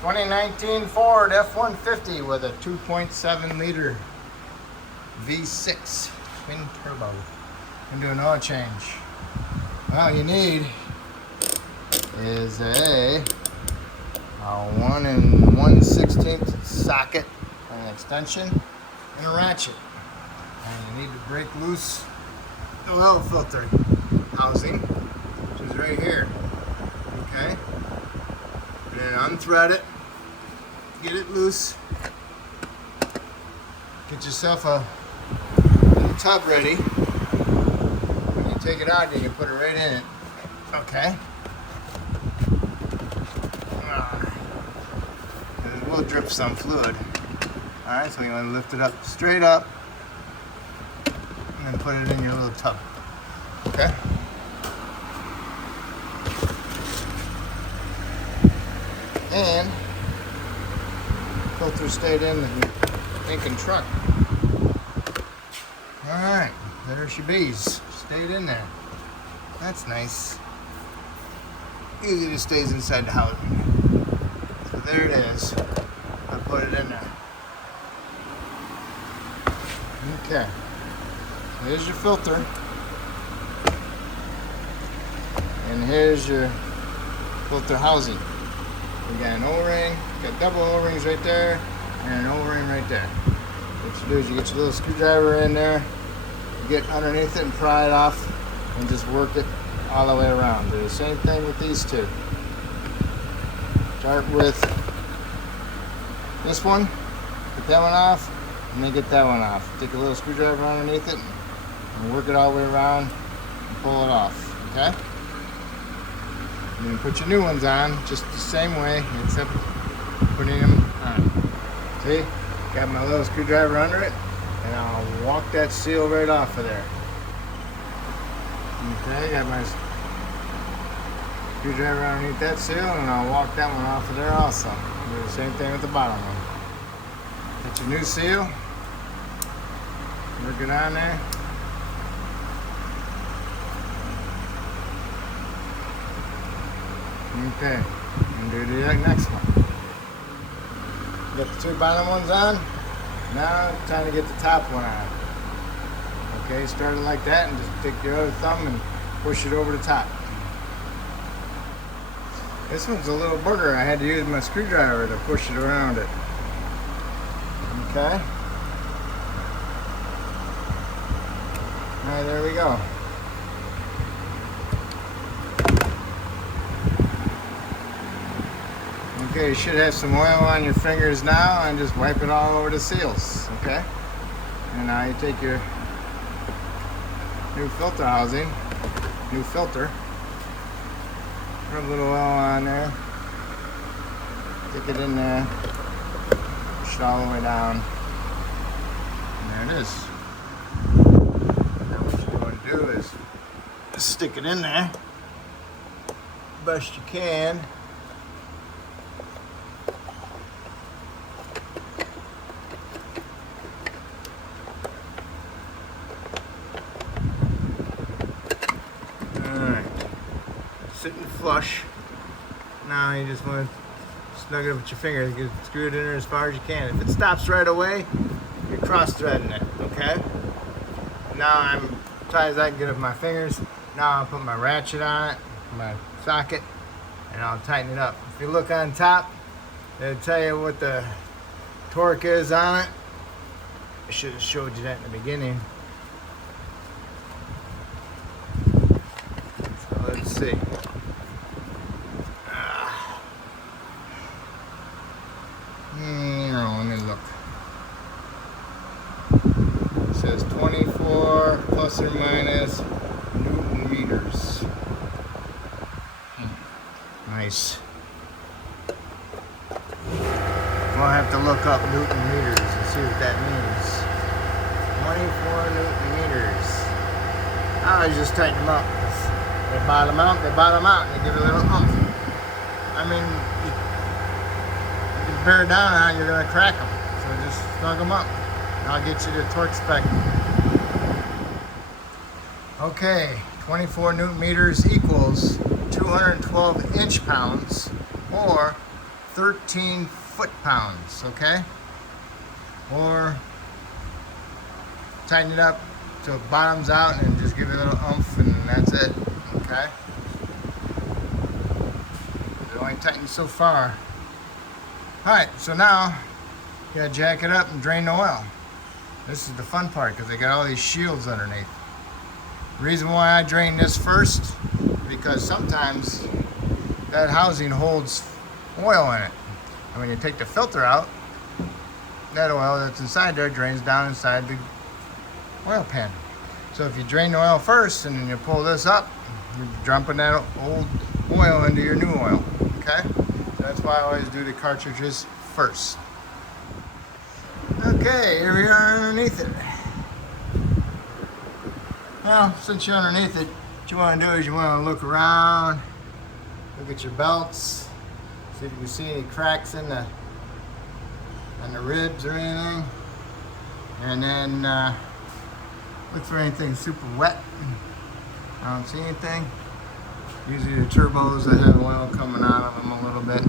2019 Ford F-150 with a 2.7 liter V6 twin turbo. And do an oil change. All you need is a 1 1/16 socket, an extension, and a ratchet. And you need to break loose the oil filter housing, which is right here. Okay? And then unthread it, get it loose, get yourself a little tub ready. When you take it out, you can put it right in it. Okay? And it will drip some fluid. Alright, so you want to lift it up straight up and then put it in your little tub. Okay? And filter stayed in the thinking truck. Alright, there she bees. Stayed in there. That's nice. Usually just stays inside the housing. So there it is. I put it in there. Okay. Here's your filter. And here's your filter housing. You got an O-ring, got double O-rings right there, and an O-ring right there. What you do is you get your little screwdriver in there, you get underneath it and pry it off, and just work it all the way around. Do the same thing with these two. Start with this one, get that one off, and then get that one off. Take a little screwdriver underneath it, and work it all the way around, and pull it off, okay? And then put your new ones on just the same way, except putting them on. See? Got my little screwdriver under it, and I'll walk that seal right off of there. Okay, got my screwdriver underneath that seal, and I'll walk that one off of there also. Do the same thing with the bottom one. Get your new seal, work it on there. Okay, and do the next one. Get the two bottom ones on. Now it's time to get the top one on. Okay, start it like that and just take your other thumb and push it over the top. This one's a little booger. I had to use my screwdriver to push it around it. Okay. Alright, there we go. Okay, you should have some oil on your fingers now and just wipe it all over the seals, okay? And now you take your new filter housing, new filter, rub a little oil on there, stick it in there, push it all the way down, and there it is. Now what you want to do is just stick it in there, best you can. Sitting flush. Now you just want to snug it up with your fingers, get it screwed in there as far as you can. If it stops right away, you're cross threading it, okay? Now I'm tight as I can get it with my fingers. Now I'll put my ratchet on it, my socket, and I'll tighten it up. If you look on top, it'll tell you what the torque is on it. I should have showed you that in the beginning. So let's see. Let me look. It says 24 plus or minus Newton meters. Nice. We'll have to look up Newton meters and see what that means. 24 Newton meters. I always just tighten them up. They bottom out, and they give it a little oomph. I mean, you bear down on it, you're going to crack them. So just snug them up. And I'll get you the torque spec. Okay, 24 Newton meters equals 212 inch-pounds or 13 foot-pounds, okay? Or tighten it up so it bottoms out and just give it a little oomph, and that's it, okay? It only tightens so far. Alright, so now you gotta jack it up and drain the oil. This is the fun part because they got all these shields underneath. The reason why I drain this first, because sometimes that housing holds oil in it. And when you take the filter out, that oil that's inside there drains down inside the oil pan. So if you drain the oil first and then you pull this up, you're dumping that old oil into your new oil, okay? So that's why I always do the cartridges first. Okay, here we are underneath it. Well, since you're underneath it, what you want to do is you want to look around, look at your belts, see if you can see any cracks in the ribs or anything, and then look for anything super wet. I don't see anything. Usually the turbos that have oil coming out of them a little bit.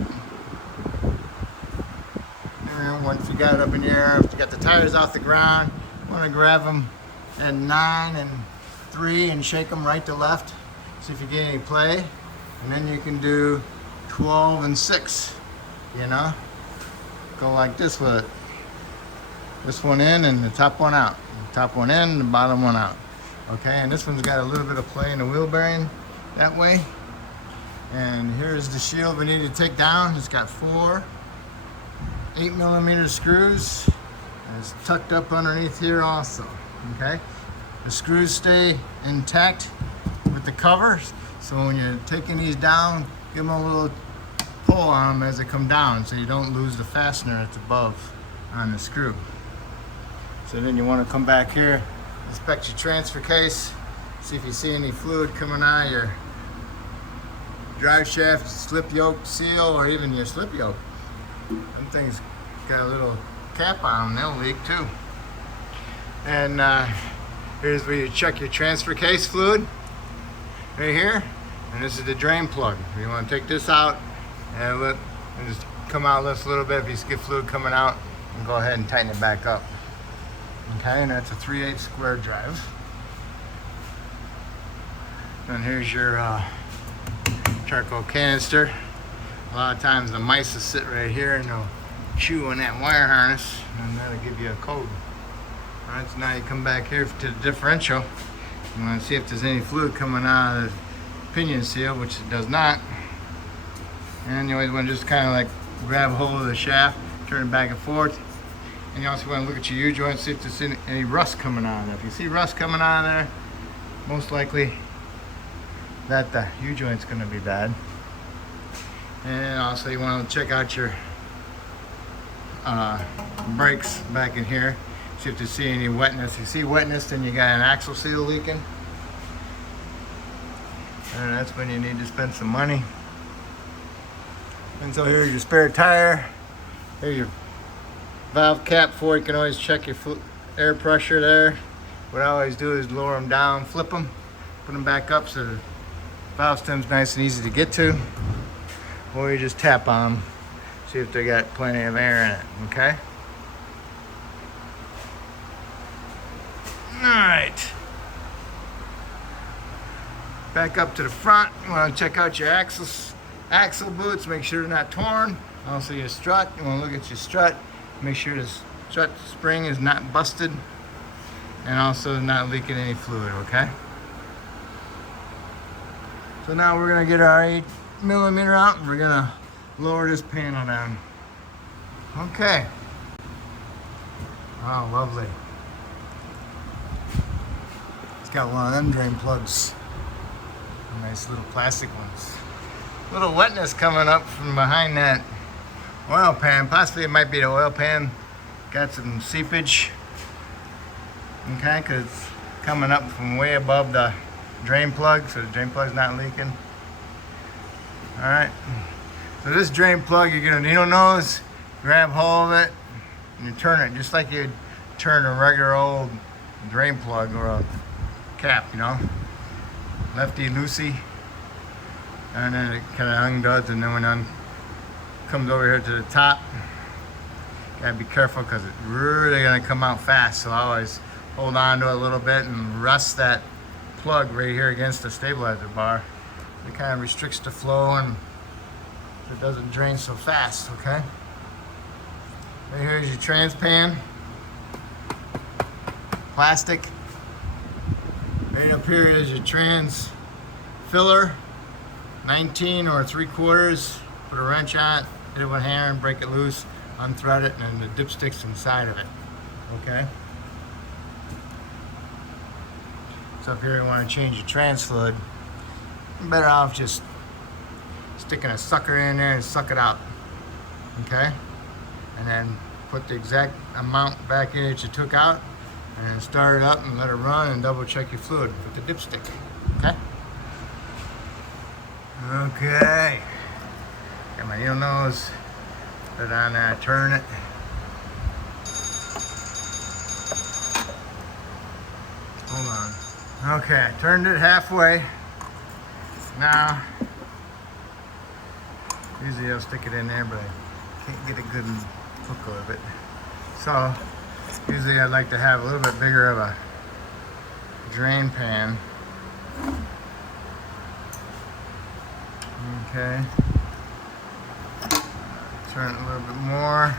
And once you got it up in the air, if you got the tires off the ground, you want to grab them at 9 and 3 and shake them right to left. See if you get any play. And then you can do 12 and 6, you know? Go like this with it. This one in and the top one out. The top one in, the bottom one out. Okay, and this one's got a little bit of play in the wheel bearing that way. And here's the shield we need to take down. It's got 4 8mm screws. And it's tucked up underneath here also, okay? The screws stay intact with the covers. So when you're taking these down, give them a little pull on them as they come down so you don't lose the fastener that's above on the screw. So then you want to come back here, inspect your transfer case, see if you see any fluid coming out of your drive shaft, slip yoke seal, or even your slip yoke. Them things got a little cap on them, they'll leak too. And here's where you check your transfer case fluid, right here. And this is the drain plug. You want to take this out and just come out just a little bit. If you get fluid coming out, and go ahead and tighten it back up. Okay, and that's a 3/8 square drive. And here's your charcoal canister. A lot of times the mice will sit right here and they'll chew on that wire harness, and that'll give you a code. All right, so now you come back here to the differential. You want to see if there's any fluid coming out of the pinion seal, which it does not. And you always want to just kind of like grab hold of the shaft, turn it back and forth. And you also want to look at your U-joint, see if there's any rust coming out of there. If you see rust coming out of there, most likely that the U-joint's going to be bad. And also you want to check out your brakes back in here, see if you see any wetness. If you see wetness, then you got an axle seal leaking. And that's when you need to spend some money. And so here's your spare tire. Here's your valve cap for it. You can always check your air pressure there. What I always do is lower them down, flip them, put them back up so the valve stem's nice and easy to get to. Or you just tap on them, see if they got plenty of air in it, okay? All right. Back up to the front. You want to check out your axle boots, make sure they're not torn. Also your strut, you want to look at your strut, make sure the strut spring is not busted, and also not leaking any fluid, okay? So now we're gonna get our 8mm out and we're gonna lower this panel down. Okay. Oh, lovely. It's got one of them drain plugs. Nice little plastic ones. Little wetness coming up from behind that oil pan. Possibly it might be the oil pan. Got some seepage. Okay, because it's coming up from way above the drain plug, so the drain plug's not leaking. Alright. So this drain plug, you're gonna needle nose, grab hold of it, and you turn it just like you'd turn a regular old drain plug or a cap, you know. Lefty loosey, and then it kind of undoes, and then when it comes over here to the top. Gotta be careful because it's really gonna come out fast. So I always hold on to it a little bit and rest that plug right here against the stabilizer bar. It kind of restricts the flow and it doesn't drain so fast, okay? Right here is your trans pan. Plastic. Right up here is your trans filler. 19 or 3/4. Put a wrench on it, hit it with a hammer and break it loose, unthread it, and then the dipstick's inside of it, okay? So up here you want to change your trans fluid. You're better off just sticking a sucker in there and suck it out, okay? And then put the exact amount back in that you took out, and then start it up and let it run and double check your fluid with the dipstick, okay? Okay. Got my heel nose, put it on there, turn it. Hold on. Okay, I turned it halfway. Now, usually I'll stick it in there, but I can't get a good hook of it. So, usually I'd like to have a little bit bigger of a drain pan. Okay. Turn it a little bit more.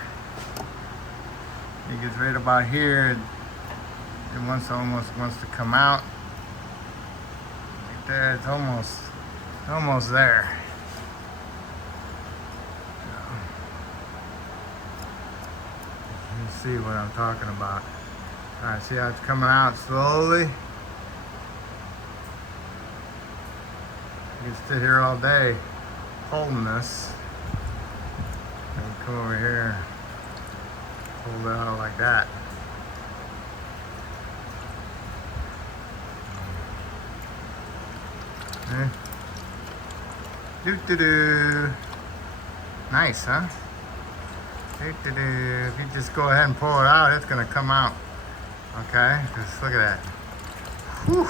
It gets right about here. It almost wants to come out. Like that. It's almost there. You see what I'm talking about. Alright, see how it's coming out slowly? You can sit here all day holding this. And come over here, hold it out like that. Okay. Doo-doo-doo. Nice, huh? Doo-doo-doo. If you just go ahead and pull it out, it's gonna come out. Okay, just look at that. Whew.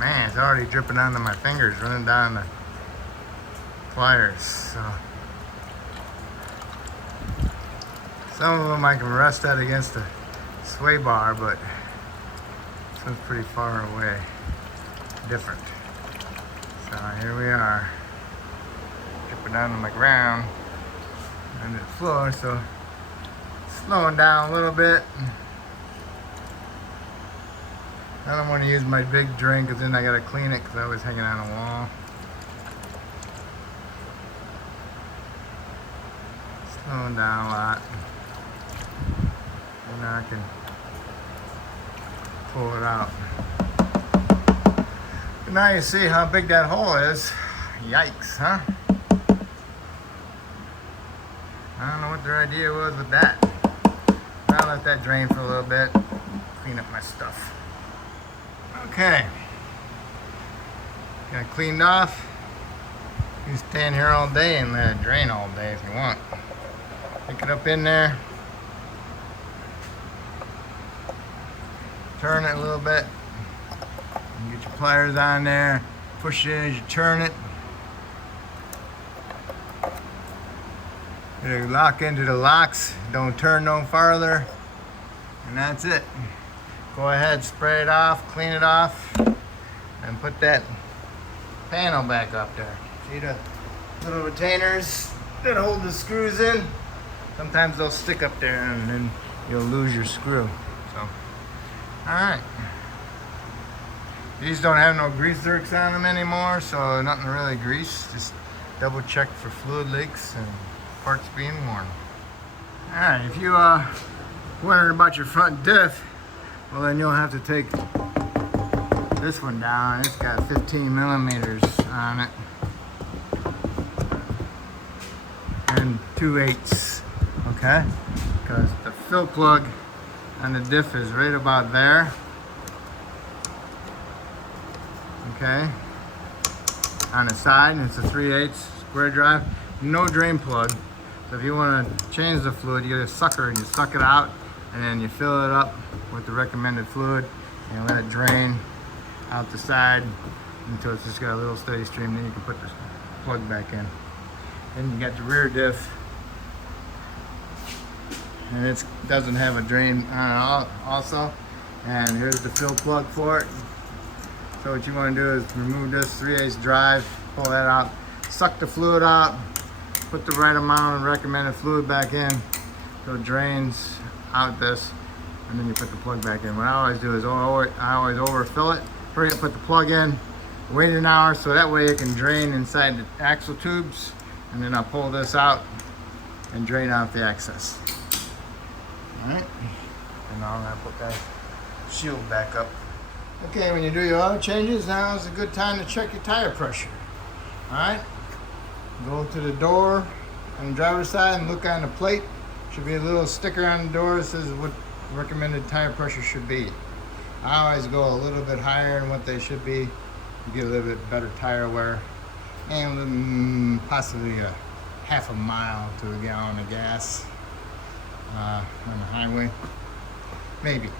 Man, it's already dripping onto my fingers, running down the pliers. So some of them I can rest that against the sway bar, but this one's pretty far away. Different. So here we are, dripping down to my ground under the floor. So slowing down a little bit. I don't want to use my big drain because then I got to clean it because I was hanging on a wall. Slowing down a lot. And now I can pull it out. And now you see how big that hole is. Yikes, huh? I don't know what their idea was with that. I'll let that drain for a little bit. Clean up my stuff. Okay, got it cleaned off. You can stand here all day and let it drain all day if you want. Pick it up in there, turn it a little bit, and get your pliers on there, push it in as you turn it. It'll lock into the locks, don't turn no farther, and that's it. Go ahead, spray it off, clean it off, and put that panel back up there. See the little retainers that hold the screws in? Sometimes they'll stick up there and then you'll lose your screw. So, alright. These don't have no grease zerks on them anymore, so nothing really grease. Just double check for fluid leaks and parts being worn. Alright, if you wondering about your front diff, well, then you'll have to take this one down. It's got 15 millimeters on it. And 2/8, okay? Because the fill plug on the diff is right about there. Okay? On the side, and it's a 3/8 square drive. No drain plug. So if you want to change the fluid, you get a sucker and you suck it out, and then you fill it up with the recommended fluid and let it drain out the side until it's just got a little steady stream. Then you can put the plug back in. Then you got the rear diff. and it doesn't have a drain on it also. And here's the fill plug for it. So what you want to do is remove this 3/8 drive, pull that out, suck the fluid out, put the right amount of recommended fluid back in so it drains out this, and then you put the plug back in. What I always do is I always overfill it, hurry up, put the plug in, wait an hour so that way it can drain inside the axle tubes, and then I'll pull this out and drain out the excess. All right, and now I'm gonna put that shield back up. Okay, when you do your oil changes, now is a good time to check your tire pressure. All right, go to the door on the driver's side and look on the plate. Should be a little sticker on the door that says what recommended tire pressure should be. I always go a little bit higher than what they should be to get a little bit better tire wear, and possibly a half a mile to a gallon of gas on the highway, maybe.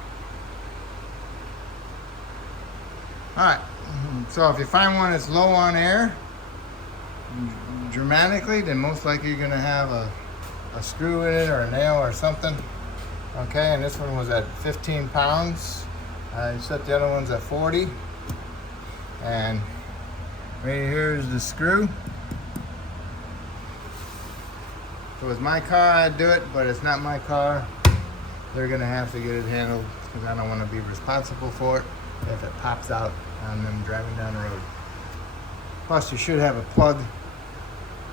All right, so if you find one that's low on air dramatically, then most likely you're gonna have a screw in it or a nail or something. Okay, and this one was at 15 pounds. You set the other ones at 40. And right here is the screw. If it was my car, I'd do it, but it's not my car. They're gonna have to get it handled because I don't want to be responsible for it if it pops out on them driving down the road. Plus, you should have a plug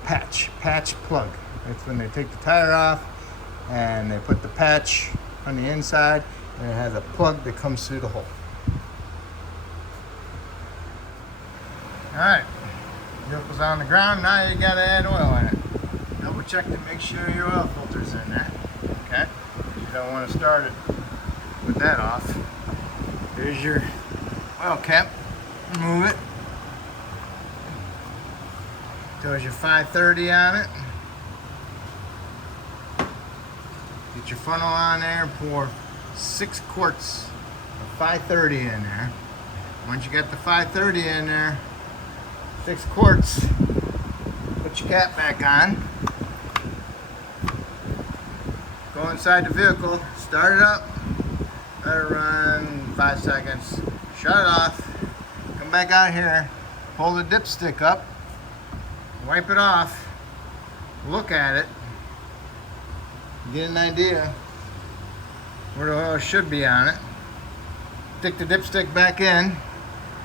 patch plug. It's when they take the tire off and they put the patch on the inside, and it has a plug that comes through the hole. All right, vehicle's on the ground. Now you gotta add oil in it. Double check to make sure your oil filter's in there. Okay, you don't want to start it with that off. Here's your oil cap. Remove it. Shows your 530 on it. Get your funnel on there and pour 6 quarts of 530 in there. Once you get the 530 in there, 6 quarts, put your cap back on. Go inside the vehicle, start it up, let it run 5 seconds, shut it off, come back out here, pull the dipstick up, wipe it off, look at it, get an idea where the oil should be on it, stick the dipstick back in,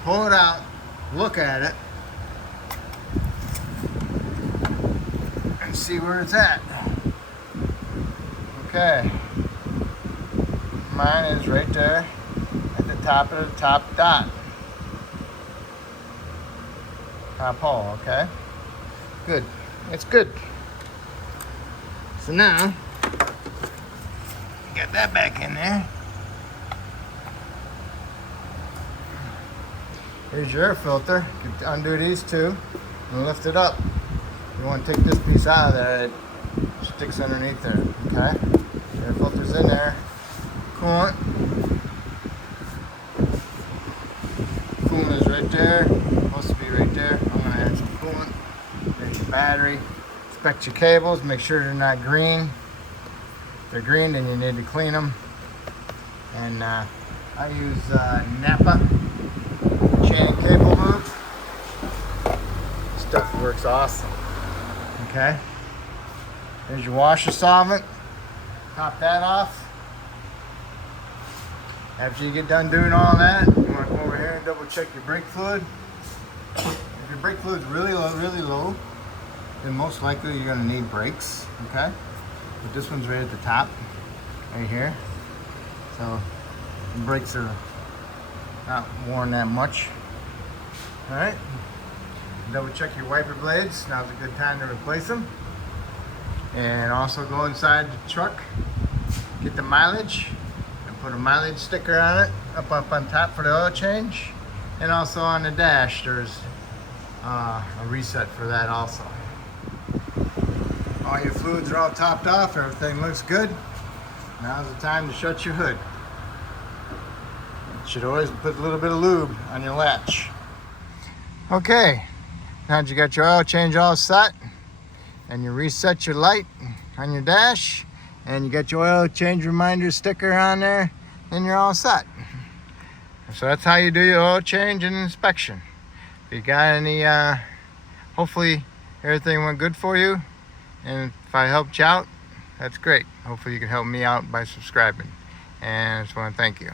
pull it out, look at it, and see where it's at. Okay, mine is right there at the top of the top dot, top hole. Okay, good, it's good. So now get that back in there. Here's your air filter. You can undo these two and lift it up. You want to take this piece out of there, it sticks underneath there. Okay, air filter's in there. Coolant. Coolant is right there. Supposed to be right there. I'm gonna add some coolant. There's your battery. Inspect your cables. Make sure they're not green. If they're green, then you need to clean them. And I use Napa chain cable lube. Stuff works awesome. Okay. There's your washer solvent. Top that off. After you get done doing all that, you want to come over here and double check your brake fluid. If your brake fluid's really low, then most likely you're going to need brakes. Okay. But this one's right at the top, right here. So the brakes are not worn that much. All right. Double check your wiper blades. Now's a good time to replace them. And also go inside the truck, get the mileage, and put a mileage sticker on it, up on top for the oil change. And also on the dash, there's a reset for that also. All your fluids are all topped off, everything looks good. Now's the time to shut your hood. You should always put a little bit of lube on your latch. Okay, now that you got your oil change all set, and you reset your light on your dash, and you got your oil change reminder sticker on there, then you're all set. So that's how you do your oil change and inspection. If you got any, hopefully everything went good for you, and if I helped you out, that's great. Hopefully you can help me out by subscribing, and I just want to thank you.